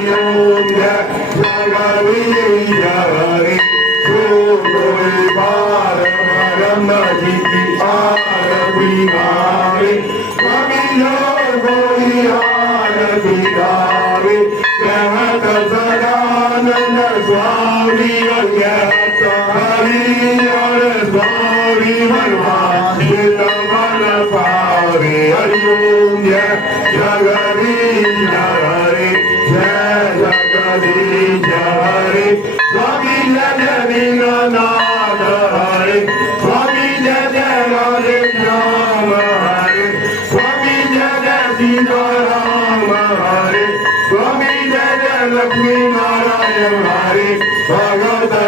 Om Jagadish Hare Koi Bar Brahma Ji ki Aarti gaave Swami Koi Aarti gaave Kahat Sadananda Swami Agyata Hari Hare Swami Manvani Tamana Pave Hari Om Jagadish Hare Jagadish Hare Swami Jagannatha Hare Swami Jagannatha Hare Swami Jagannatha Hare Swami Jagannatha Hare Bhagavata